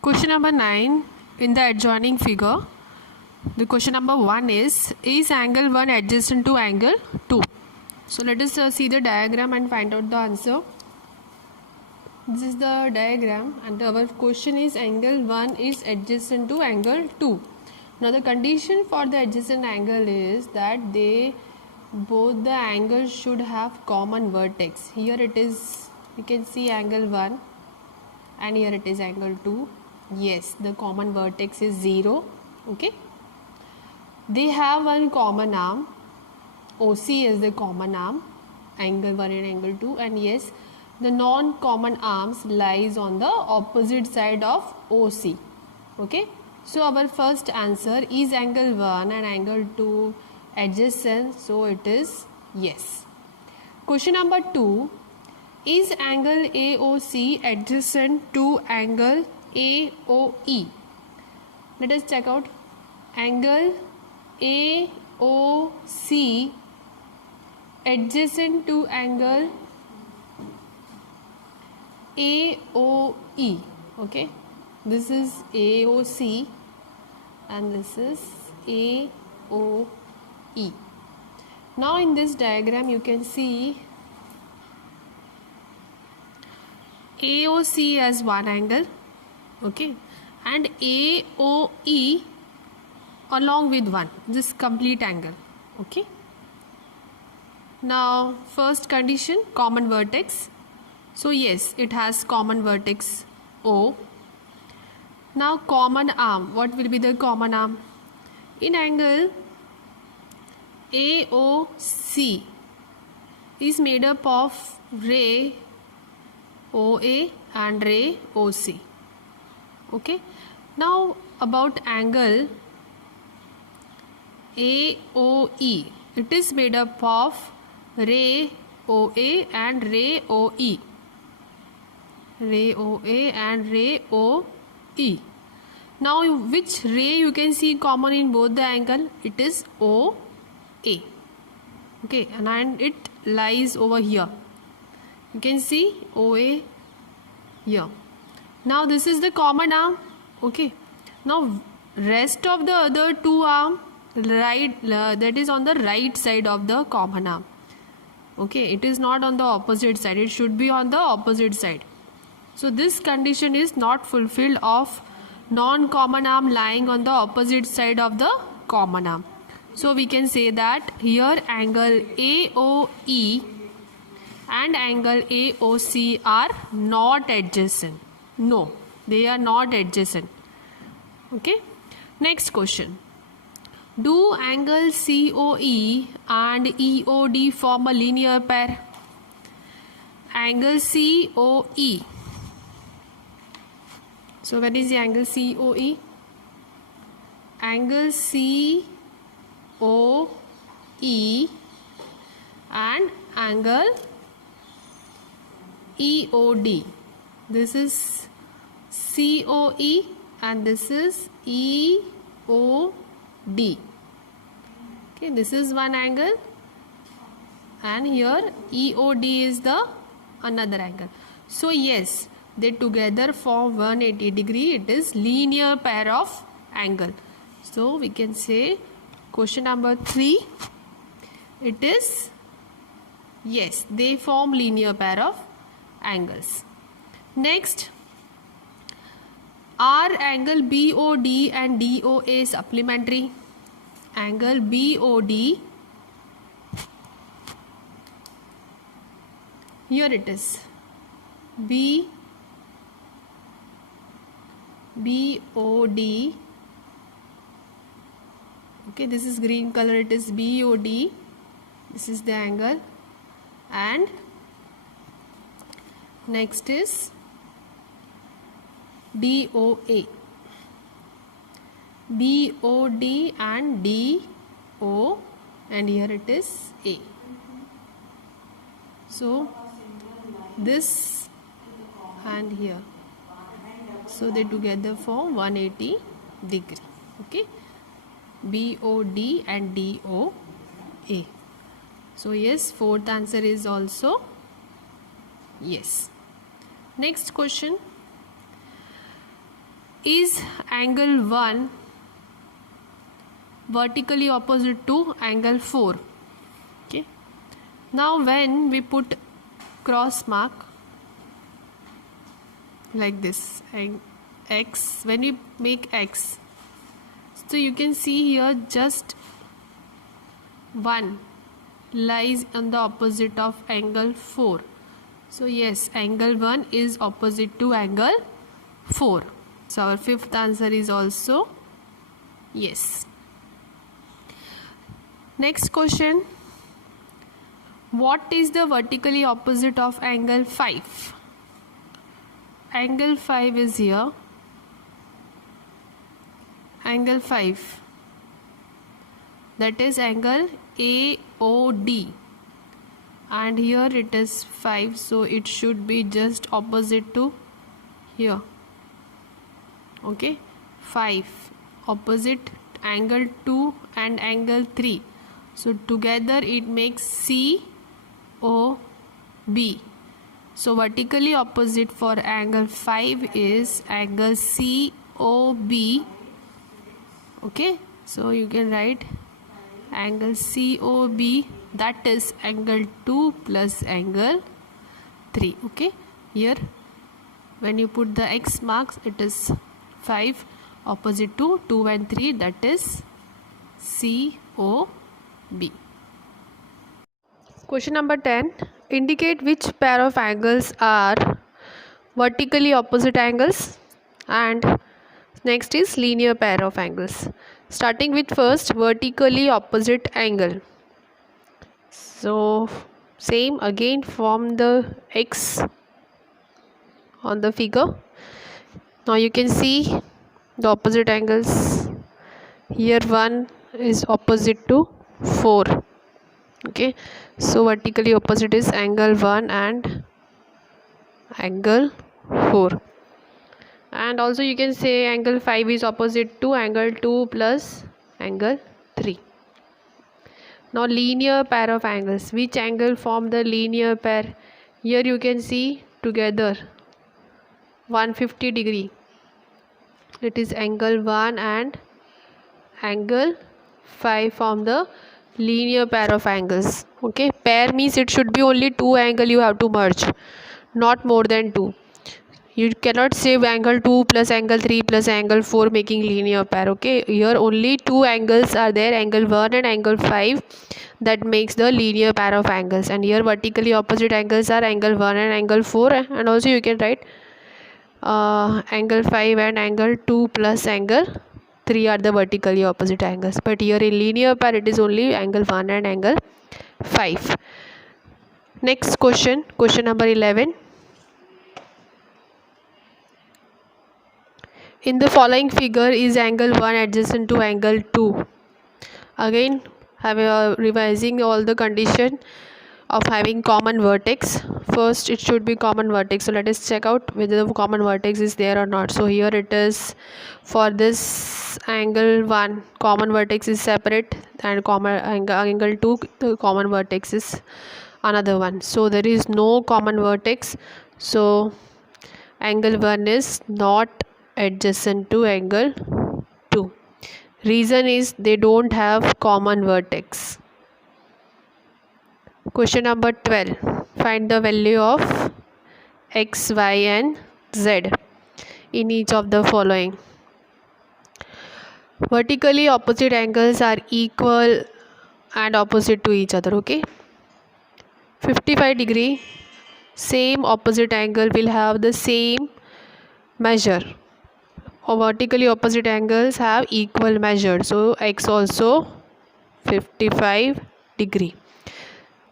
Question number 9 in the adjoining figure. The question number 1 is angle 1 adjacent to angle 2? So let us see the diagram and find out the answer. This is the diagram and our question is angle 1 is adjacent to angle 2. Now the condition for the adjacent angle is that both the angles should have common vertex. Here it is, you can see angle 1 and here it is angle 2. Yes, the common vertex is 0. Okay, they have one common arm. OC is the common arm, angle 1 and angle 2, and yes, the non-common arms lies on the opposite side of OC. Okay, so our first answer is angle 1 and angle 2 adjacent, so it is yes. Question number 2, is angle AOC adjacent to angle AOE? Let us check out. Angle AOC adjacent to angle AOE. Okay, this is AOC and this is AOE. Now in this diagram you can see AOC as one angle, okay, and AOE along with one, this complete angle. Okay, now first condition, common vertex. So yes, it has common vertex O. Now common arm, what will be the common arm? In angle AOC is made up of ray OA and ray OC. Okay, now about angle AOE, it is made up of ray OA and ray OE. Ray OA and ray OE. Now which ray you can see common in both the angle? It is OA. Okay, and it lies over here. You can see OA here. Now this is the common arm. Okay, now rest of the other two arm that is on the right side of the common arm. Okay, it is not on the opposite side, it should be on the opposite side. So this condition is not fulfilled of non-common arm lying on the opposite side of the common arm. So we can say that here angle AOE and angle AOC are not adjacent. No, they are not adjacent. Okay, next question. Do angle COE and EOD form a linear pair? Angle COE. So what is the angle COE? Angle COE and angle EOD. This is COE and this is EOD. Okay, this is one angle and here EOD is the another angle. So yes, they together form 180 degree. It is linear pair of angle. So we can say question number 3, it is yes, they form linear pair of angles. Next, are angle BOD and DOA supplementary? Angle BOD, here it is BOD. Okay, this is green color, it is BOD. This is the angle, and next is DOA. BOD and DO, and here it is A. So this and here, so they together form 180 degree. Okay, BOD and DOA. So yes, fourth answer is also yes. Next question. is angle 1 vertically opposite to angle 4? Okay. Now when we put cross mark like this, x, when we make x, so you can see here just 1 lies on the opposite of angle 4. So yes, angle 1 is opposite to angle 4. So our fifth answer is also yes. Next question. What is the vertically opposite of angle 5? Angle 5 is here. Angle 5. That is angle AOD. And here it is 5. So it should be just opposite to here. Okay. 5. Opposite angle 2 and angle 3. So together it makes COB. So vertically opposite for angle 5 is angle COB. Okay. So you can write angle COB, that is angle 2 plus angle 3. Okay. Here when you put the X marks, it is 5 opposite to 2 and 3, that is COB. Question number 10. Indicate which pair of angles are vertically opposite angles, and next is linear pair of angles. Starting with first vertically opposite angle. So same again, form the X on the figure. Now you can see the opposite angles. Here 1 is opposite to 4. Okay, so vertically opposite is angle 1 and angle 4. And also you can say angle 5 is opposite to angle 2 plus angle 3. Now linear pair of angles. Which angle form the linear pair? Here you can see together 150 degree. It is angle 1 and angle 5 form the linear pair of angles. Okay, pair means it should be only 2 angle you have to merge, not more than 2. You cannot say angle 2 plus angle 3 plus angle 4 making linear pair. Okay, here only 2 angles are there, angle 1 and angle 5, that makes the linear pair of angles. And here vertically opposite angles are angle 1 and angle 4, and also you can write angle 5 and angle 2 plus angle 3 are the vertically opposite angles. But here in linear pair it is only angle 1 and angle 5. Next question, question number 11. In the following figure is angle 1 adjacent to angle 2. Again revising all the condition of having common vertex. First it should be common vertex. So let us check out whether the common vertex is there or not. So here it is, for this angle 1 common vertex is separate, and common angle 2 the common vertex is another one. So there is no common vertex. So angle 1 is not adjacent to angle 2. Reason is they don't have common vertex. Question number 12. Find the value of x, y and z in each of the following. Vertically opposite angles are equal and opposite to each other. Okay, 55 degree, same opposite angle will have the same measure. Or vertically opposite angles have equal measure. So x also 55 degree.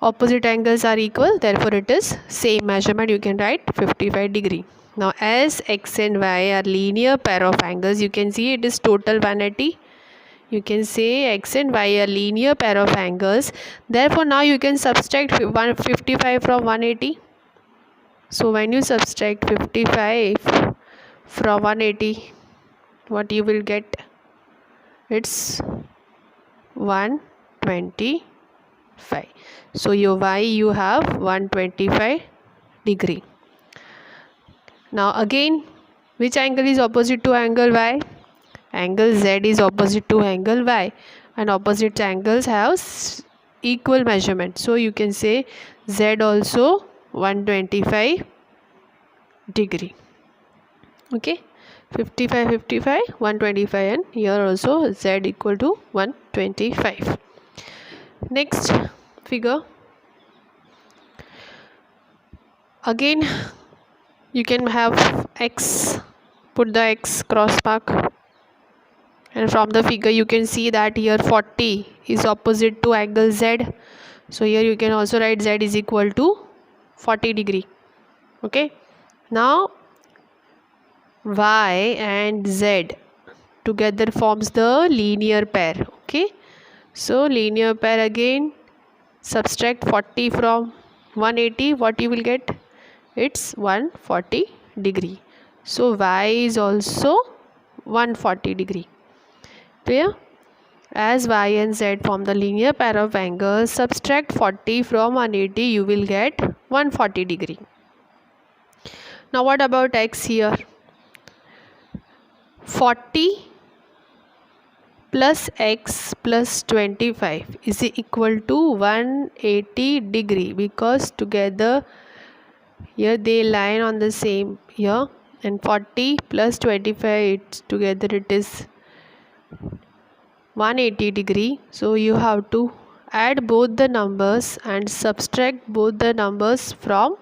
Opposite angles are equal, therefore it is same measurement. You can write 55 degree. Now as x and y are linear pair of angles, you can see it is total 180. You can say x and y are linear pair of angles. Therefore now you can subtract 155 from 180. So when you subtract 55 from 180, what you will get? It's 125. So your y you have 125 degree. Now again Which angle is opposite to angle Y? Angle Z is opposite to angle Y, and opposite angles have equal measurement. So you can say Z also 125 degree. Okay, 55, 55, 125, and here also Z equal to 125. Next figure. Again, you can have X, put the X cross mark, and from the figure you can see that here 40 is opposite to angle Z. So here you can also write Z is equal to 40 degree. Okay, now Y and Z together forms the linear pair. Okay, so linear pair, again subtract 40 from 180, what you will get? It's 140 degree. So Y is also 140 degree. Clear? As Y and Z form the linear pair of angles, subtract 40 from 180, you will get 140 degree. Now what about X here? 40 plus X plus 25 is equal to 180 degree, because together here they line on the same here, and 40 plus 25 together it is 180 degree. So you have to add both the numbers and subtract both the numbers from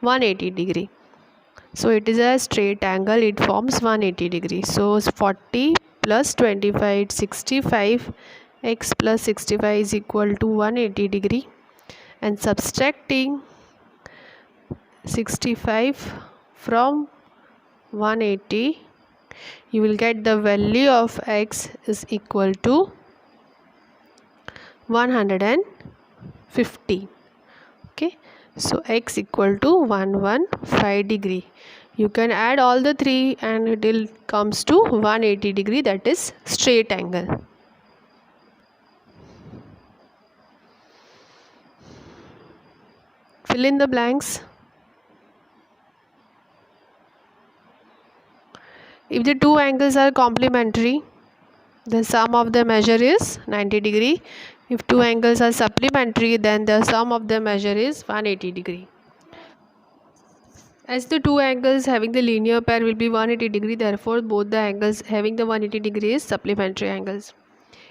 180 degree. So it is a straight angle, it forms 180 degree. So 40 plus 25 65, X plus 65 is equal to 180 degree, and subtracting 65 from 180, you will get the value of X is equal to 150. Okay, so X equal to 115 degree. You can add all the three and it will comes to 180 degree, that is straight angle. Fill in the blanks. If the two angles are complementary, the sum of the measure is 90 degree. If two angles are supplementary, then the sum of the measure is 180 degree. As the two angles having the linear pair will be 180 degree, therefore both the angles having the 180 degree is supplementary angles.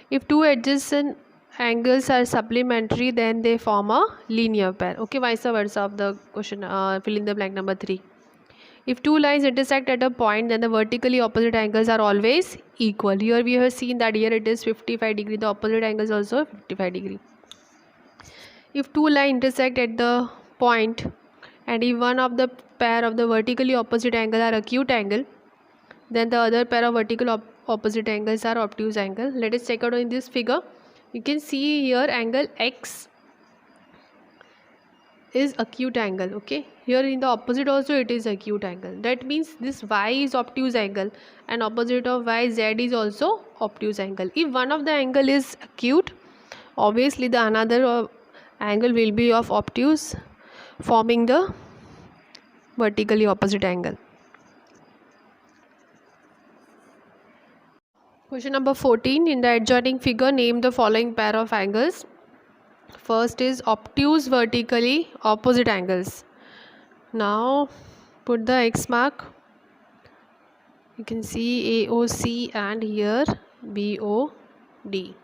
If two adjacent angles are supplementary, then they form a linear pair. Okay, vice versa of the question, fill in the blank number 3. If two lines intersect at a point, then the vertically opposite angles are always equal. Here we have seen that here it is 55 degree, the opposite angle is also 55 degree. If two lines intersect at the point, and if one of the pair of the vertically opposite angle are acute angle, then the other pair of vertical opposite angles are obtuse angle. Let us check out in this figure. You can see here angle X is acute angle. Okay, here in the opposite also it is acute angle. That means this Y is obtuse angle, and opposite of Y, Z is also obtuse angle. If one of the angle is acute, obviously the another angle will be of obtuse, forming the vertically opposite angle. Question number 14. In the adjoining figure, name the following pair of angles. First is obtuse vertically opposite angles. Now put the X mark. You can see AOC and here BOD.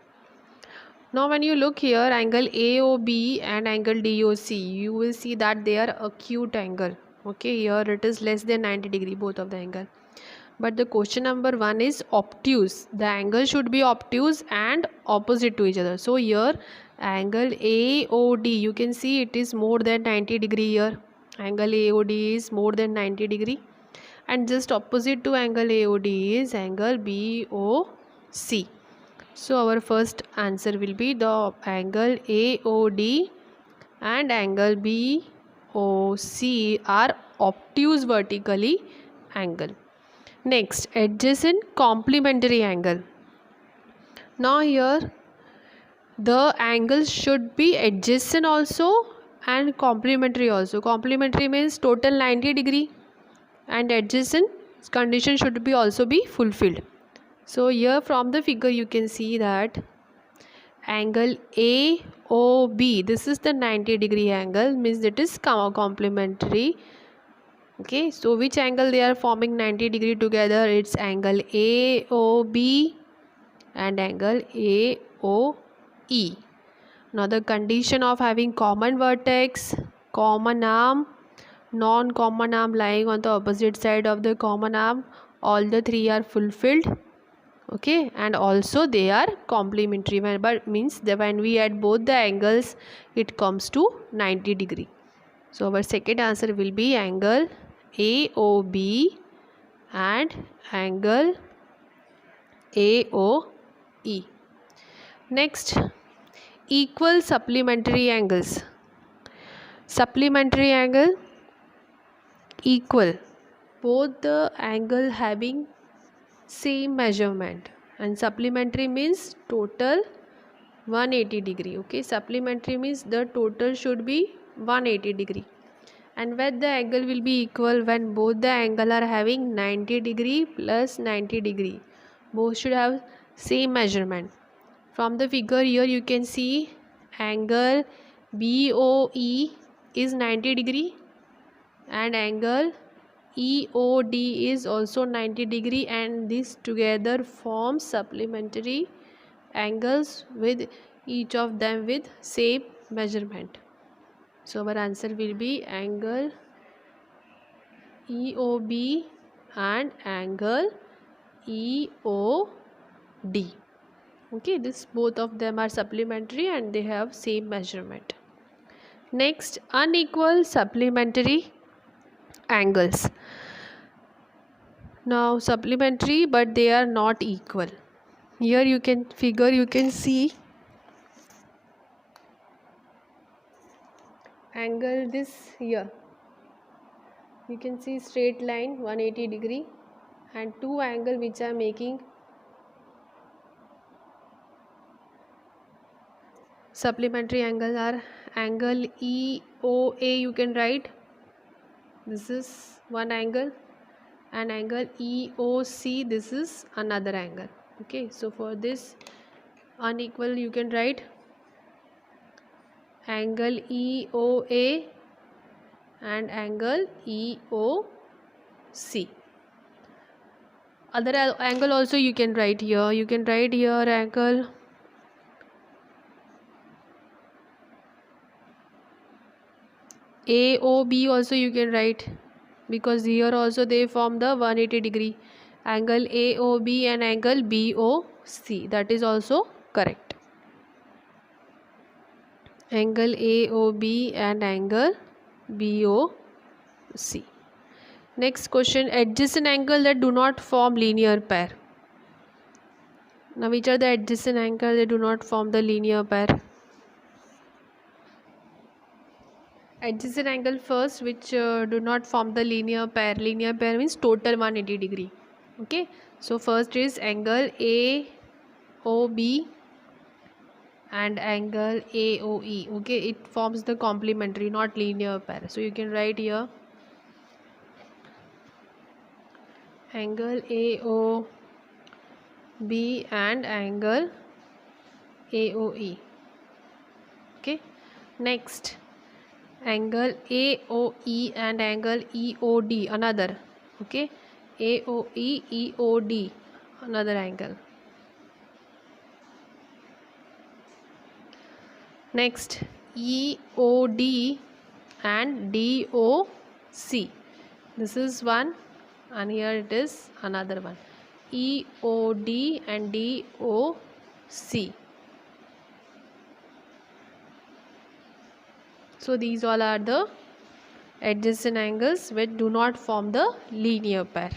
Now when you look here, angle AOB and angle DOC, you will see that they are acute angle. Okay, here it is less than 90 degree, both of the angle. But the question number 1 is obtuse. The angle should be obtuse and opposite to each other. So here angle AOD, you can see it is more than 90 degree here. Angle AOD is more than 90 degree. And just opposite to angle AOD is angle BOC. So our first answer will be the angle AOD and angle BOC are obtuse vertically angle. Next, adjacent complementary angle. Now here the angles should be adjacent also and complementary also. Complementary means total 90 degree and adjacent condition should be also be fulfilled. So here from the figure you can see that angle AOB, this is the 90-degree angle, means it is complementary. Okay, so which angle they are forming 90-degree together? It's angle AOB and angle AOE. Now the condition of having common vertex, common arm, non-common arm lying on the opposite side of the common arm, all the three are fulfilled. Okay, and also they are complementary, but means that when we add both the angles it comes to 90-degree. So our second answer will be angle AOB and angle AOE. Next, equal supplementary angles. Supplementary angle, equal, both the angle having same measurement, and supplementary means total 180-degree. Okay, supplementary means the total should be 180-degree. And when the angle will be equal, when both the angle are having 90-degree plus 90-degree, both should have same measurement. From the figure here you can see angle BOE is 90-degree and angle EOD is also 90-degree, and this together forms supplementary angles with each of them with same measurement. So our answer will be angle EOB and angle EOD. Okay, this both of them are supplementary and they have same measurement. Next, unequal supplementary angles. Now supplementary but they are not equal. Here you can see angle this here. You can see straight line 180-degree and two angle which are making supplementary angles are angle EOA, you can write, this is one angle, and angle EOC, this is another angle. Okay, so for this unequal you can write angle EOA and angle EOC. Other angle also you can write here. You can write here angle AOB also you can write, because here also they form the 180-degree. Angle AOB and angle BOC, that is also correct. Angle AOB and angle BOC. Next question, adjacent angle that do not form linear pair. Now which are the adjacent angle that do not form the linear pair? Adjacent angle first which do not form the linear pair. Linear pair means total 180-degree. Okay, so first is angle AOB and angle AOE. Okay, it forms the complementary, not linear pair. So you can write here angle AOB and angle AOE. Okay, next angle AOE and angle EOD, another. Okay, AOE EOD, another angle. Next EOD and DOC, this is one and here it is another one. EOD and DOC. So these all are the adjacent angles which do not form the linear pair.